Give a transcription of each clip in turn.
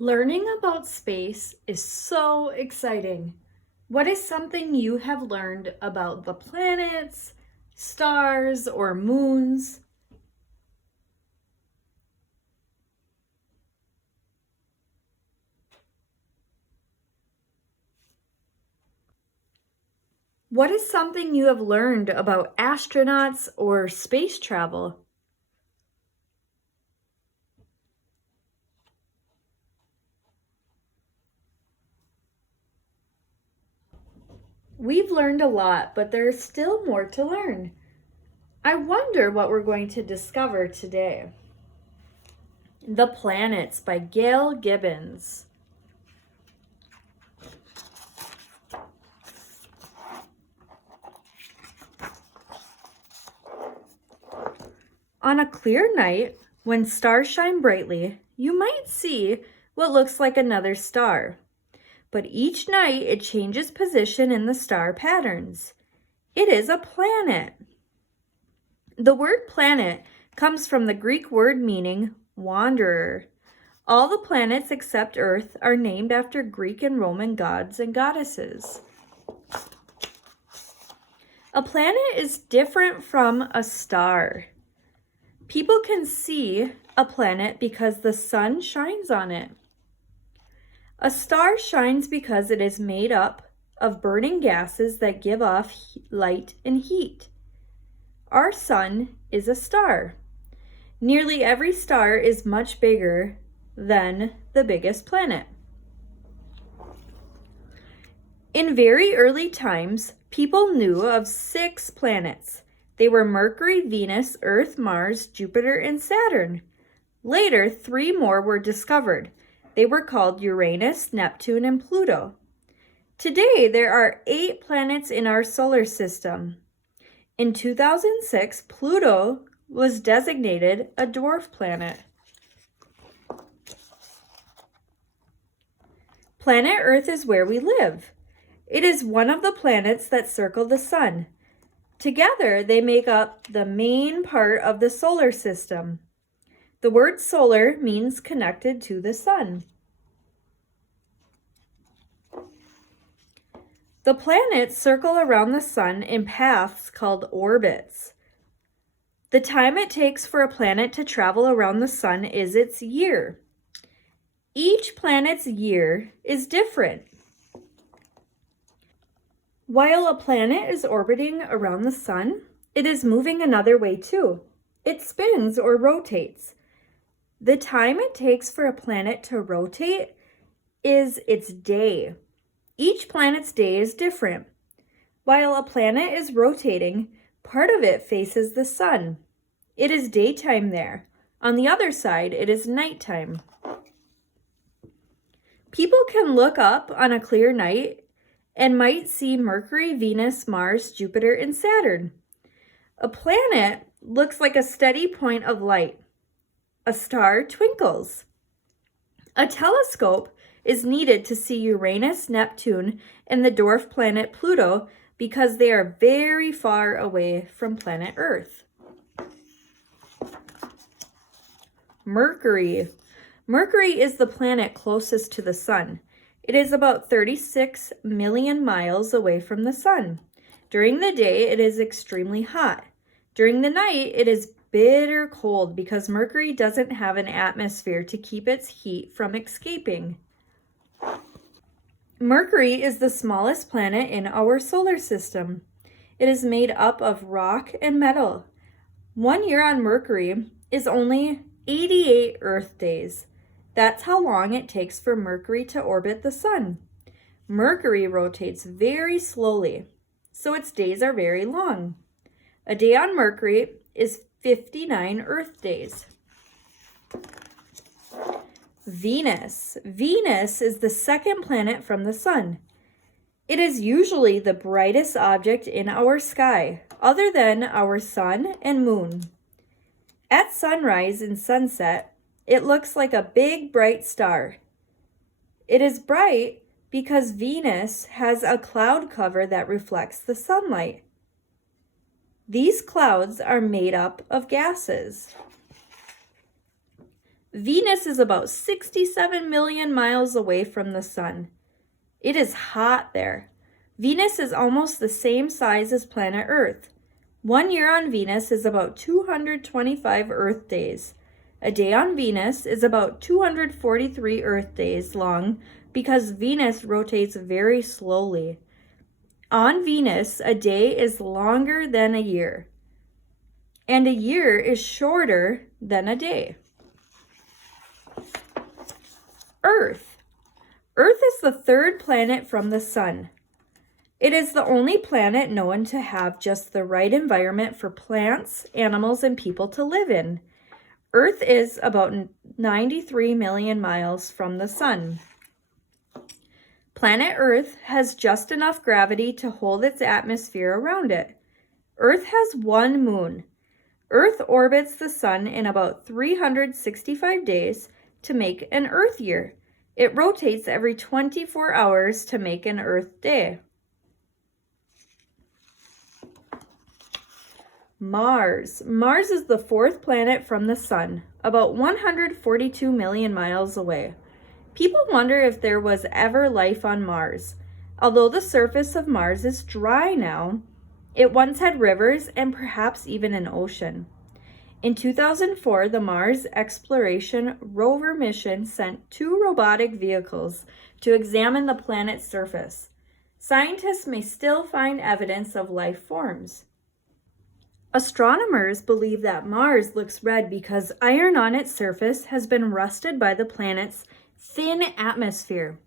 Learning about space is so exciting. What is something you have learned about the planets, stars, or moons? What is something you have learned about astronauts or space travel? We've learned a lot, but there's still more to learn. I wonder what we're going to discover today. The Planets by Gail Gibbons. On a clear night, when stars shine brightly, you might see what looks like another star. But each night it changes position in the star patterns. It is a planet. The word planet comes from the Greek word meaning wanderer. All the planets except Earth are named after Greek and Roman gods and goddesses. A planet is different from a star. People can see a planet because the sun shines on it. A star shines because it is made up of burning gases that give off light and heat. Our sun is a star. Nearly every star is much bigger than the biggest planet. In very early times, people knew of 6 planets. They were Mercury, Venus, Earth, Mars, Jupiter, and Saturn. Later, 3 more were discovered. They were called Uranus, Neptune, and Pluto. Today, there are 8 planets in our solar system. In 2006, Pluto was designated a dwarf planet. Planet Earth is where we live. It is one of the planets that circle the sun. Together, they make up the main part of the solar system. The word solar means connected to the sun. The planets circle around the sun in paths called orbits. The time it takes for a planet to travel around the sun is its year. Each planet's year is different. While a planet is orbiting around the sun, it is moving another way too. It spins or rotates. The time it takes for a planet to rotate is its day. Each planet's day is different. While a planet is rotating, part of it faces the sun. It is daytime there. On the other side, it is nighttime. People can look up on a clear night and might see Mercury, Venus, Mars, Jupiter, and Saturn. A planet looks like a steady point of light. A star twinkles. A telescope is needed to see Uranus, Neptune, and the dwarf planet Pluto because they are very far away from planet Earth. Mercury. Mercury is the planet closest to the sun. It is about 36 million miles away from the sun. During the day, it is extremely hot. During the night, it is bitter cold because Mercury doesn't have an atmosphere to keep its heat from escaping. Mercury is the smallest planet in our solar system. It is made up of rock and metal. 1 year on Mercury is only 88 Earth days. That's how long it takes for Mercury to orbit the sun. Mercury rotates very slowly, so its days are very long. A day on Mercury is 59 Earth days. Venus. Venus is the second planet from the sun. It is usually the brightest object in our sky, other than our sun and moon. At sunrise and sunset, it looks like a big bright star. It is bright because Venus has a cloud cover that reflects the sunlight. These clouds are made up of gases. Venus is about 67 million miles away from the sun. It is hot there. Venus is almost the same size as planet Earth. 1 year on Venus is about 225 Earth days. A day on Venus is about 243 Earth days long because Venus rotates very slowly. On Venus, a day is longer than a year, and a year is shorter than a day. Earth. Earth is the third planet from the sun. It is the only planet known to have just the right environment for plants, animals, and people to live in. Earth is about 93 million miles from the sun. Planet Earth has just enough gravity to hold its atmosphere around it. Earth has one moon. Earth orbits the sun in about 365 days to make an Earth year. It rotates every 24 hours to make an Earth day. Mars. Mars is the fourth planet from the sun, about 142 million miles away. People wonder if there was ever life on Mars. Although the surface of Mars is dry now, it once had rivers and perhaps even an ocean. In 2004, the Mars Exploration Rover mission sent 2 robotic vehicles to examine the planet's surface. Scientists may still find evidence of life forms. Astronomers believe that Mars looks red because iron on its surface has been rusted by the planet's thin atmosphere.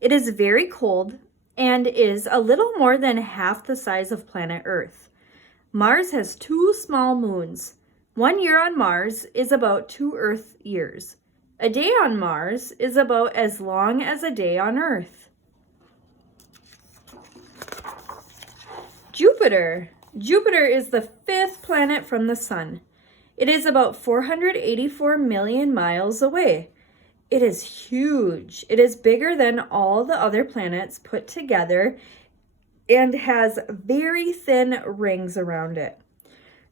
It is very cold and is a little more than half the size of planet Earth. Mars has 2 small moons. 1 year on Mars is about 2 Earth years. A day on Mars is about as long as a day on Earth. Jupiter. Jupiter is the 5th planet from the sun. It is about 484 million miles away. It is huge. It is bigger than all the other planets put together and has very thin rings around it.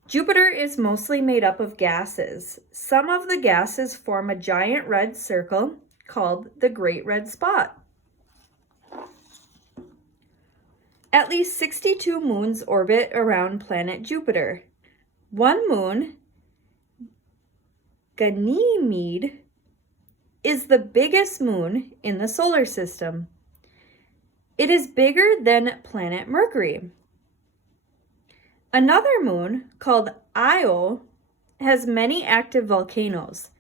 Jupiter is mostly made up of gases. Some of the gases form a giant red circle called the Great Red Spot. At least 62 moons orbit around planet Jupiter. One moon, Ganymede, is the biggest moon in the solar system. It is bigger than planet Mercury. Another moon, called Io, has many active volcanoes.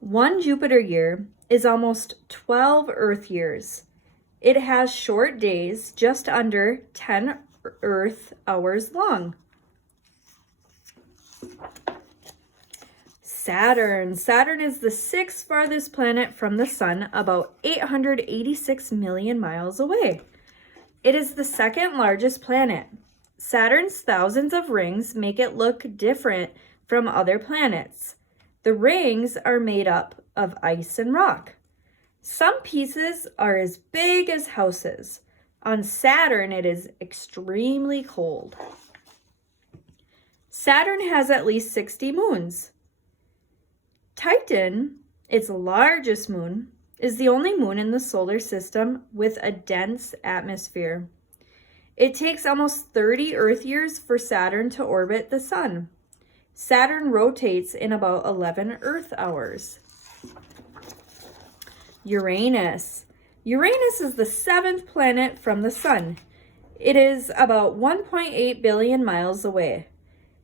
1 Jupiter year is almost 12 Earth years. It has short days, just under 10 Earth hours long. Saturn. Saturn is the 6th farthest planet from the sun, about 886 million miles away. It is the 2nd largest planet. Saturn's thousands of rings make it look different from other planets. The rings are made up of ice and rock. Some pieces are as big as houses. On Saturn, it is extremely cold. Saturn has at least 60 moons. Titan, its largest moon, is the only moon in the solar system with a dense atmosphere. It takes almost 30 Earth years for Saturn to orbit the sun. Saturn rotates in about 11 Earth hours. Uranus. Uranus is the 7th planet from the sun. It is about 1.8 billion miles away.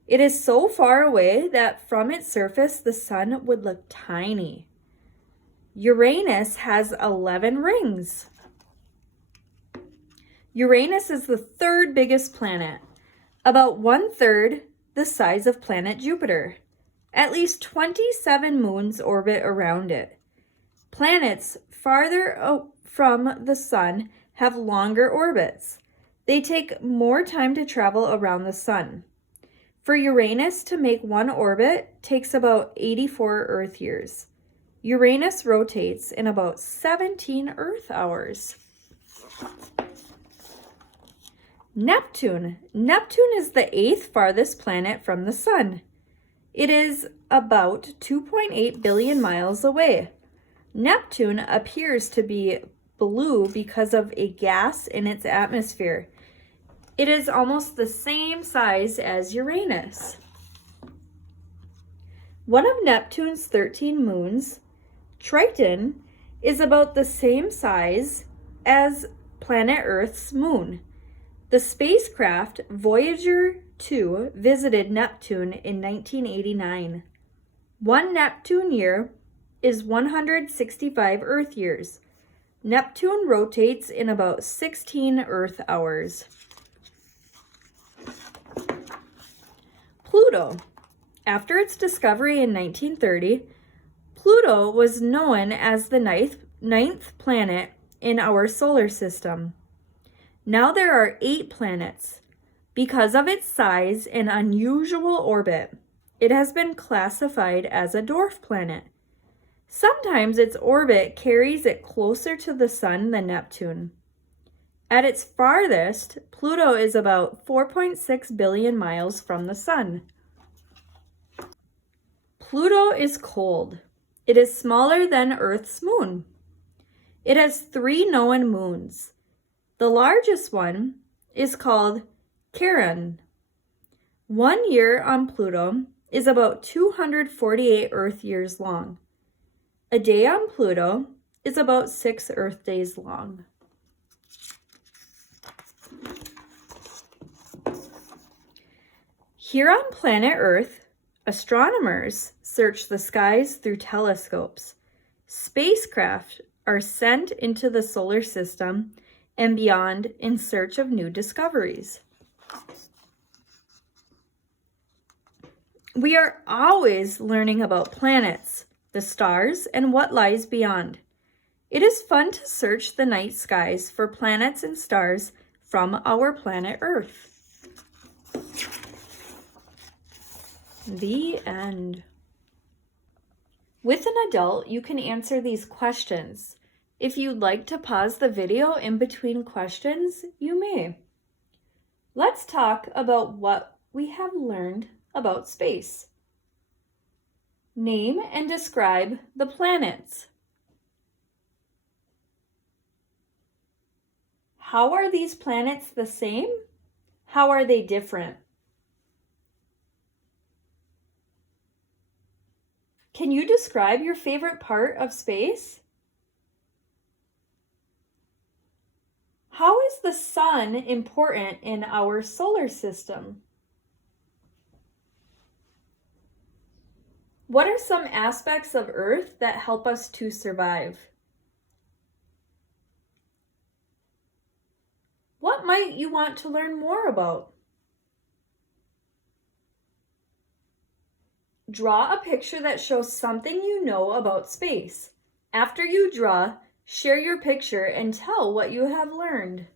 It is so far away that from its surface, the sun would look tiny. Uranus has 11 rings. Uranus is the 3rd biggest planet, about 1/3 the size of planet Jupiter. At least 27 moons orbit around it. Planets farther from the sun have longer orbits. They take more time to travel around the sun. For Uranus to make one orbit takes about 84 Earth years. Uranus rotates in about 17 Earth hours. Neptune. Neptune is the 8th farthest planet from the sun. It is about 2.8 billion miles away. Neptune appears to be blue because of a gas in its atmosphere. It is almost the same size as Uranus. One of Neptune's 13 moons, Triton, is about the same size as planet Earth's moon. The spacecraft Voyager 2 visited Neptune in 1989. One Neptune year is 165 Earth years. Neptune rotates in about 16 Earth hours. Pluto. After its discovery in 1930, Pluto was known as the ninth planet in our solar system. Now there are 8 planets. Because of its size and unusual orbit, it has been classified as a dwarf planet. Sometimes its orbit carries it closer to the Sun than Neptune. At its farthest, Pluto is about 4.6 billion miles from the Sun. Pluto is cold. It is smaller than Earth's moon. It has 3 known moons. The largest one is called Charon. 1 year on Pluto is about 248 Earth years long. A day on Pluto is about 6 Earth days long. Here on planet Earth, astronomers search the skies through telescopes. Spacecraft are sent into the solar system and beyond in search of new discoveries. We are always learning about planets, the stars, and what lies beyond. It is fun to search the night skies for planets and stars from our planet Earth. The end. With an adult, you can answer these questions. If you'd like to pause the video in between questions, you may. Let's talk about what we have learned about space. Name and describe the planets. How are these planets the same? How are they different? Can you describe your favorite part of space? How is the sun important in our solar system? What are some aspects of Earth that help us to survive? What might you want to learn more about? Draw a picture that shows something you know about space. After you draw, share your picture and tell what you have learned.